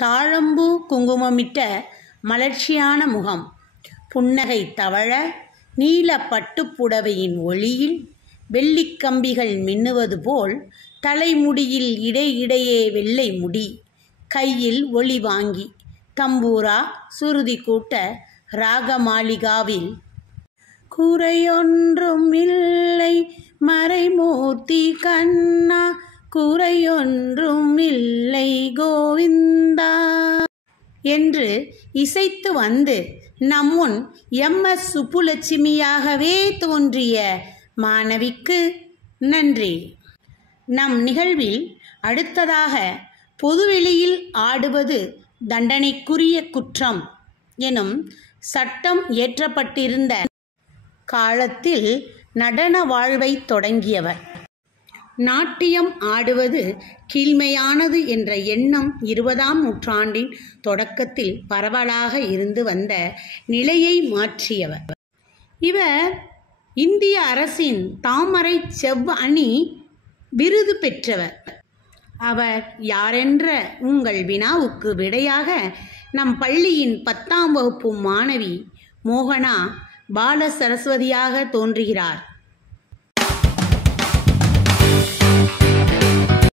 தாழம்பூ குங்குமமிட்ட மலர்ச்சியான முகம், புன்னகை தவழ நீல பட்டுப்புடவையின் ஒளியில் வெள்ளிக்கம்பிகள் மின்னுவது போல் தலைமுடியில் இடையிடையே வெள்ளை முடி, கையில் ஒளி வாங்கி தம்பூரா சுருதி கூட்ட ராகமாளிகாவில் குறையொன்றும் இல்லை மறைமூர்த்தி கண்ணா, குறையொன்றும் இல்லை கோவிந்தா என்று இசைத்து வந்து நம்முன் எம்.எஸ். சுப்புலட்சுமியாகவே தோன்றிய மாணவிக்கு நன்றி. நம் நிகழ்வில் அடுத்ததாக பொதுவெளியில் ஆடுவது தண்டனைக்குரிய குற்றம் எனும் சட்டம் இயற்றப்பட்டிருந்த காலத்தில் நடன வாழ்வை தொடங்கியவர். நாட்டியம் ஆடுவது கீழ்மையானது என்ற எண்ணம் 20ஆம் நூற்றாண்டின் தொடக்கத்தில் பரவலாக இருந்து வந்த நிலையை மாற்றியவர். இவர் இந்திய அரசின் தாமரை செவ்வணி விருது பெற்றவர். அவர் யாரென்ற உங்கள் வினாவுக்கு விடையாக நம் பள்ளியின் 10ஆம் வகுப்பு மாணவி மோகனா பால சரஸ்வதியாக தோன்றுகிறார்.